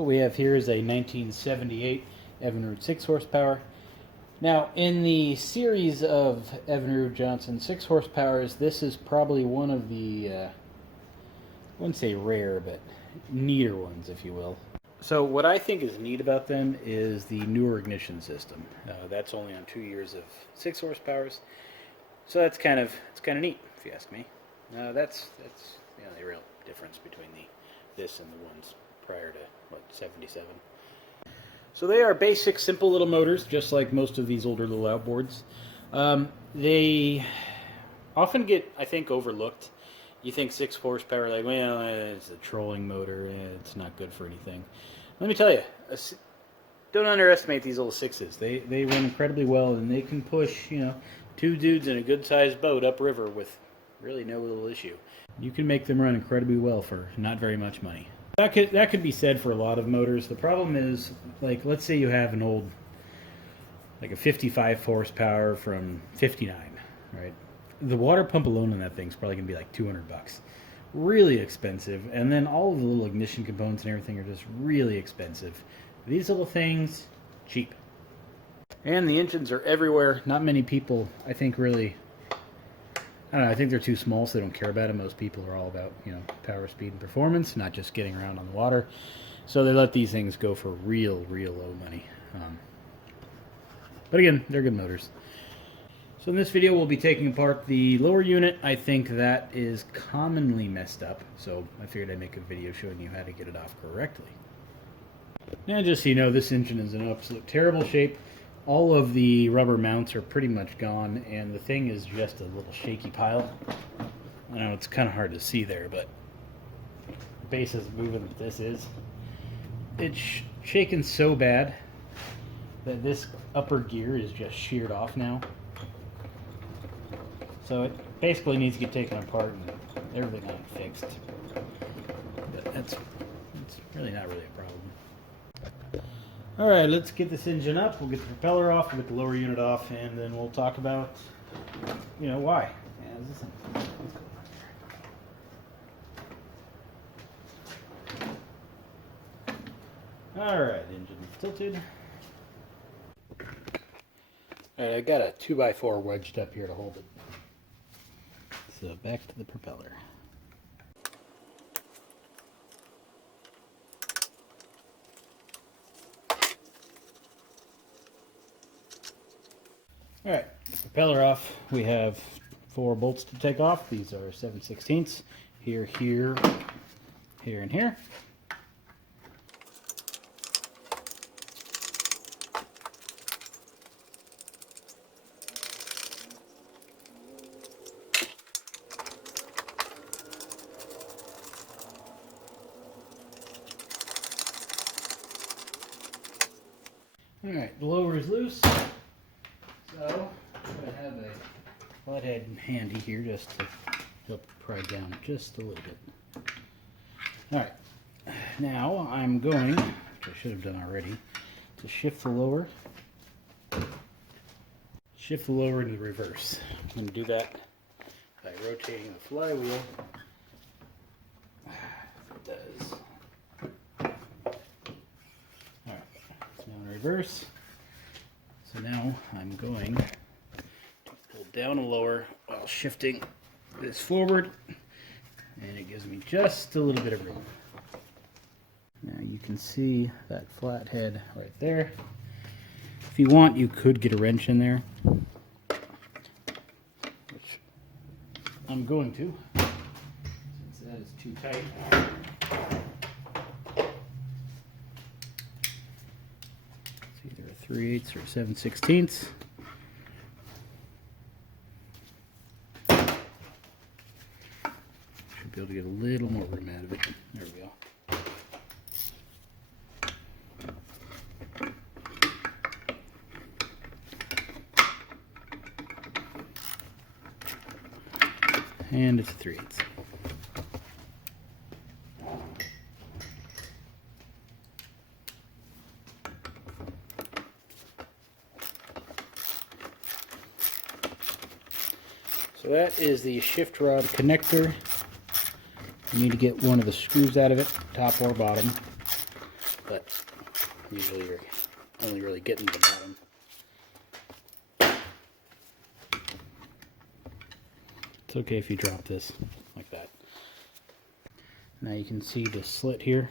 What we have here is a 1978 Evinrude 6 horsepower. Now, in the series of Evinrude Johnson 6 horsepowers, this is probably one of the, I wouldn't say rare, but neater ones, if you will. So what I think is neat about them is the newer ignition system. That's only on 2 years of 6 horsepowers, so that's kind of neat, if you ask me. That's the real difference between this and the ones prior to what, 77. So they are basic, simple little motors, just like most of these older little outboards. They often get, I think, overlooked. You think 6 horsepower, like, well, it's a trolling motor, it's not good for anything. Let me tell you, don't underestimate these little 6s. They run incredibly well, and they can push, 2 dudes in a good-sized boat upriver with really no little issue. You can make them run incredibly well for not very much money. That could be said for a lot of motors. The problem is, like, let's say you have an old, like a 55 horsepower from 59, right? The water pump alone on that thing's probably going to be like $200. Really expensive. And then all of the little ignition components and everything are just really expensive. These little things, cheap. And the engines are everywhere. Not many people, I think, really, I don't know, I think they're too small, so they don't care about it. Most people are all about, power, speed, and performance, not just getting around on the water. So they let these things go for real low money. But again, they're good motors. So in this video, we'll be taking apart the lower unit. I think that is commonly messed up, so I figured I'd make a video showing you how to get it off correctly. Now, just so you know, this engine is in absolute terrible shape. All of the rubber mounts are pretty much gone, and the thing is just a little shaky pile. I know it's kind of hard to see there, but the base is moving that this is. It's shaking so bad that this upper gear is just sheared off now. So it basically needs to get taken apart and everything on it fixed. But it's really not really a problem. Alright, let's get this engine up. We'll get the propeller off, we'll get the lower unit off, and then we'll talk about, why. Yeah, alright, engine tilted. Alright, I got a 2x4 wedged up here to hold it. So back to the propeller. Alright, the propeller off. We have 4 bolts to take off. These are 7/16. Here, here, and here. Alright, the lower is loose, so I'm going to have a flathead handy here just to help pry down just a little bit. Alright, now I'm going, which I should have done already, to shift the lower into reverse. I'm going to do that by rotating the flywheel. It does. Reverse. So now I'm going to pull down and lower while shifting this forward, and it gives me just a little bit of room. Now you can see that flathead right there. If you want, you could get a wrench in there, which I'm going to, since that is too tight. 3/8 or 7/16. Should be able to get a little more room out of it. There we go. And it's a 3/8. So that is the shift rod connector. You need to get one of the screws out of it, top or bottom. but usually you're only really getting to the bottom. It's okay if you drop this like that. Now you can see the slit here.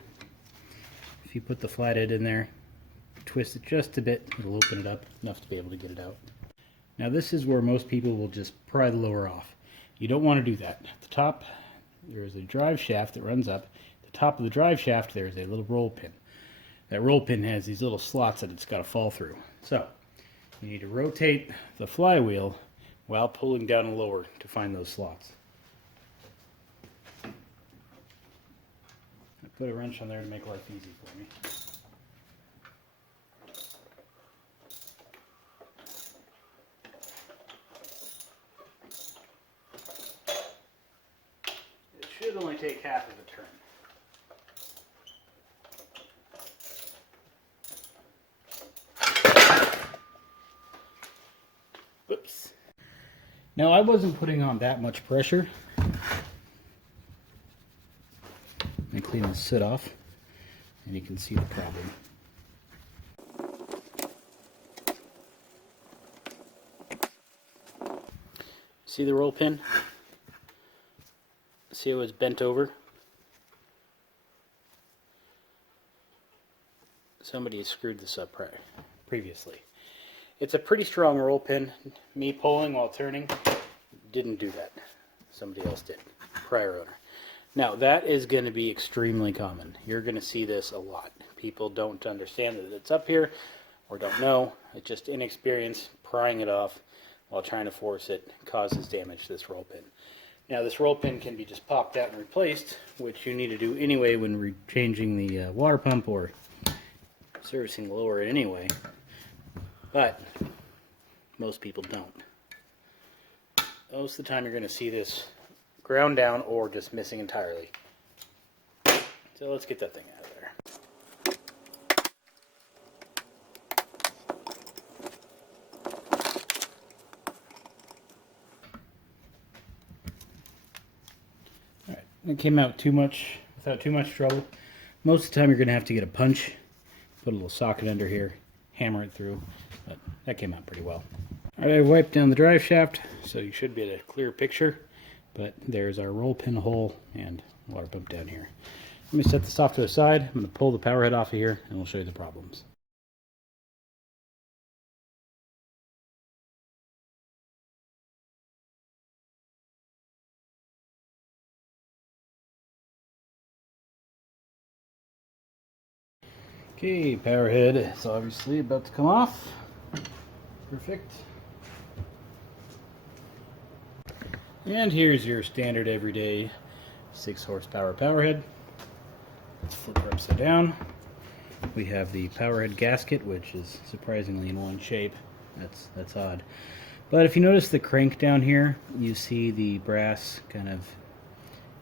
If you put the flathead in there, twist it just a bit, it'll open it up enough to be able to get it out. Now this is where most people will just pry the lower off. You don't want to do that. At the top, there is a drive shaft that runs up. At the top of the drive shaft, there is a little roll pin. That roll pin has these little slots that it's got to fall through. So, you need to rotate the flywheel while pulling down and lower to find those slots. I put a wrench on there to make life easy for me. It should only take half of a turn. Whoops. Now I wasn't putting on that much pressure. Let me clean this soot off and you can see the problem. See the roll pin? See how it's bent over? Somebody screwed this up previously. It's a pretty strong roll pin. Me pulling while turning didn't do that. Somebody else did. Prior owner. Now that is going to be extremely common. You're going to see this a lot. People don't understand that it's up here or don't know. It's just inexperience prying it off while trying to force it causes damage to this roll pin. Now this roll pin can be just popped out and replaced, which you need to do anyway when changing the water pump or servicing the lower anyway. But most people don't. Most of the time you're going to see this ground down or just missing entirely. So let's get that thing out of there. Alright, it came out without too much trouble. Most of the time you're going to have to get a punch, put a little socket under here, hammer it through, but that came out pretty well. Alright, I wiped down the drive shaft, so you should get a clear picture. But there's our roll pin hole and water pump down here. Let me set this off to the side. I'm going to pull the power head off of here and we'll show you the problems. Okay, power head is obviously about to come off. Perfect. And here's your standard everyday 6 horsepower power head. Let's flip her upside down. We have the power head gasket, which is surprisingly in one shape. That's odd. But if you notice the crank down here, you see the brass kind of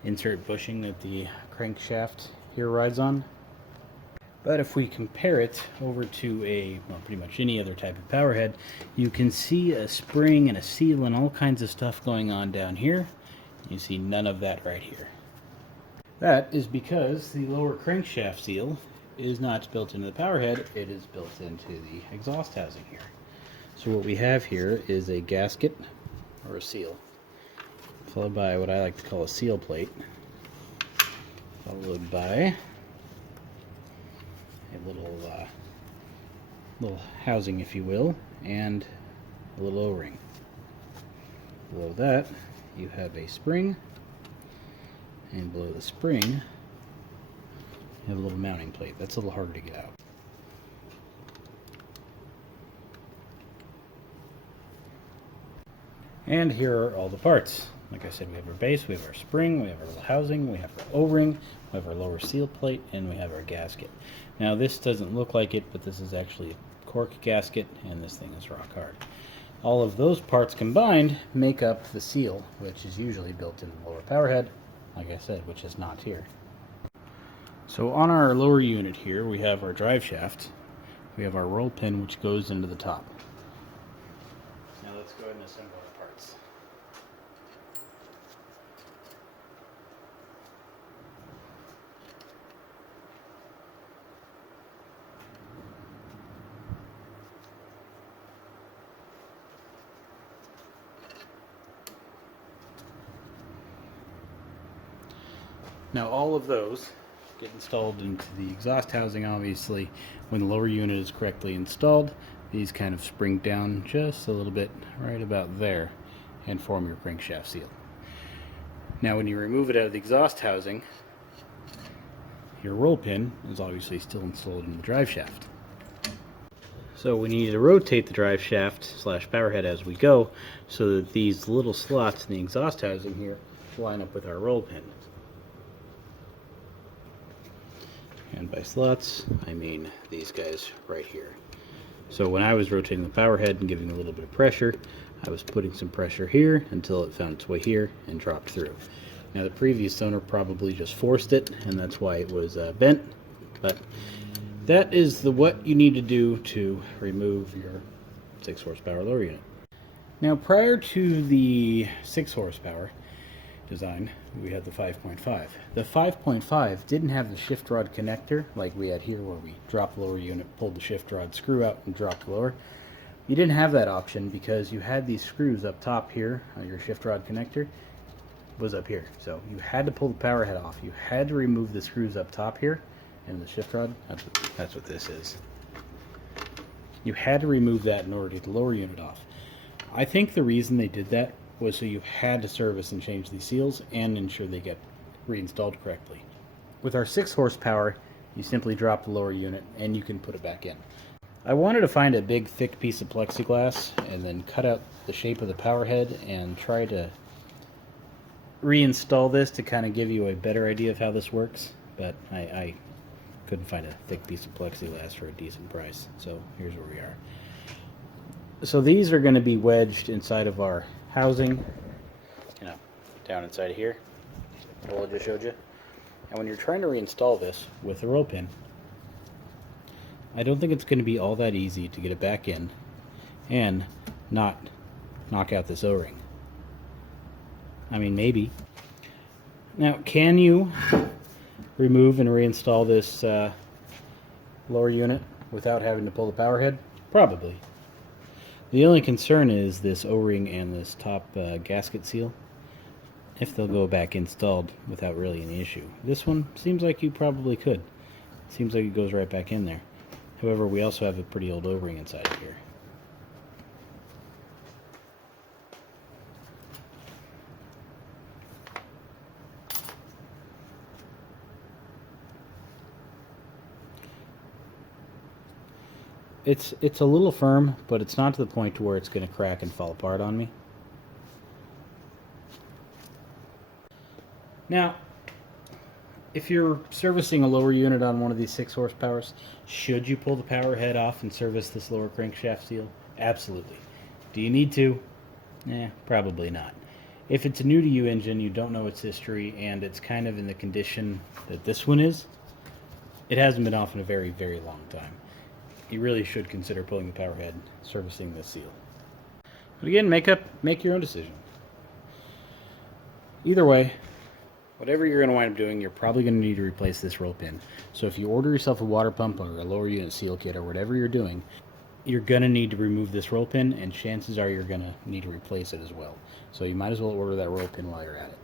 insert bushing that the crankshaft here rides on. But if we compare it over to pretty much any other type of power head, you can see a spring and a seal and all kinds of stuff going on down here. You see none of that right here. That is because the lower crankshaft seal is not built into the power head, it is built into the exhaust housing here. So what we have here is a gasket, or a seal, followed by what I like to call a seal plate, followed by a little housing, if you will, and a little O-ring. Below that, you have a spring, and below the spring, you have a little mounting plate. That's a little harder to get out. And here are all the parts. Like I said, we have our base, we have our spring, we have our little housing, we have our O-ring, we have our lower seal plate, and we have our gasket. Now this doesn't look like it, but this is actually a cork gasket, and this thing is rock hard. All of those parts combined make up the seal, which is usually built in the lower power head, like I said, which is not here. So on our lower unit here, we have our drive shaft, we have our roll pin, which goes into the top. Now let's go ahead and assemble the parts. Now all of those get installed into the exhaust housing, obviously. When the lower unit is correctly installed, these kind of spring down just a little bit right about there and form your crankshaft seal. Now when you remove it out of the exhaust housing, your roll pin is obviously still installed in the drive shaft. So we need to rotate the drive shaft slash power head as we go so that these little slots in the exhaust housing here line up with our roll pin. And by slots, I mean these guys right here. So when I was rotating the power head and giving a little bit of pressure, I was putting some pressure here until it found its way here and dropped through. Now the previous owner probably just forced it, and that's why it was bent, but that is what you need to do to remove your 6 horsepower lower unit. Now prior to the 6 horsepower design, we had the 5.5. The 5.5 didn't have the shift rod connector like we had here, where we drop the lower unit, pulled the shift rod screw out, and dropped the lower. You didn't have that option because you had these screws up top here. Your shift rod connector was up here, so you had to pull the power head off. You had to remove the screws up top here, and the shift rod, that's what this is. You had to remove that in order to get the lower unit off. I think the reason they did that was so you had to service and change these seals and ensure they get reinstalled correctly. With our 6 horsepower, you simply drop the lower unit and you can put it back in. I wanted to find a big thick piece of plexiglass and then cut out the shape of the power head and try to reinstall this to kind of give you a better idea of how this works, but I couldn't find a thick piece of plexiglass for a decent price, so here's where we are. So these are going to be wedged inside of our housing, down inside of here, what I just showed you. And when you're trying to reinstall this with a roll pin, I don't think it's going to be all that easy to get it back in and not knock out this O-ring. I mean, maybe. Now, can you remove and reinstall this lower unit without having to pull the power head? Probably. The only concern is this O-ring and this top gasket seal, if they'll go back installed without really any issue. This one seems like you probably could. It seems like it goes right back in there. However, we also have a pretty old O-ring inside of here. It's a little firm, but it's not to the point to where it's going to crack and fall apart on me. Now, if you're servicing a lower unit on one of these 6 horsepowers, should you pull the power head off and service this lower crankshaft seal? Absolutely. Do you need to? Probably not. If it's a new to you engine, you don't know its history, and it's kind of in the condition that this one is, it hasn't been off in a very, very long time. You really should consider pulling the power head, servicing this seal. But again, make your own decision. Either way, whatever you're going to wind up doing, you're probably going to need to replace this roll pin. So if you order yourself a water pump or a lower unit seal kit or whatever you're doing, you're going to need to remove this roll pin, and chances are you're going to need to replace it as well. So you might as well order that roll pin while you're at it.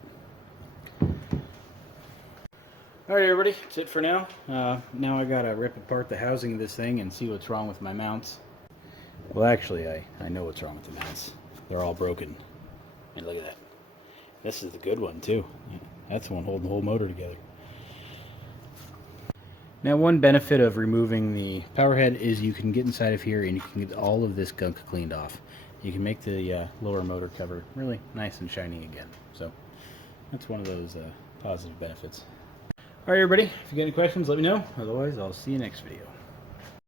Alright everybody, that's it for now. Now I gotta rip apart the housing of this thing and see what's wrong with my mounts. Well actually, I know what's wrong with the mounts. They're all broken. And look at that. This is the good one too. That's the one holding the whole motor together. Now one benefit of removing the power head is you can get inside of here and you can get all of this gunk cleaned off. You can make the lower motor cover really nice and shiny again. So that's one of those positive benefits. Alright everybody, if you got any questions, let me know. Otherwise, I'll see you next video.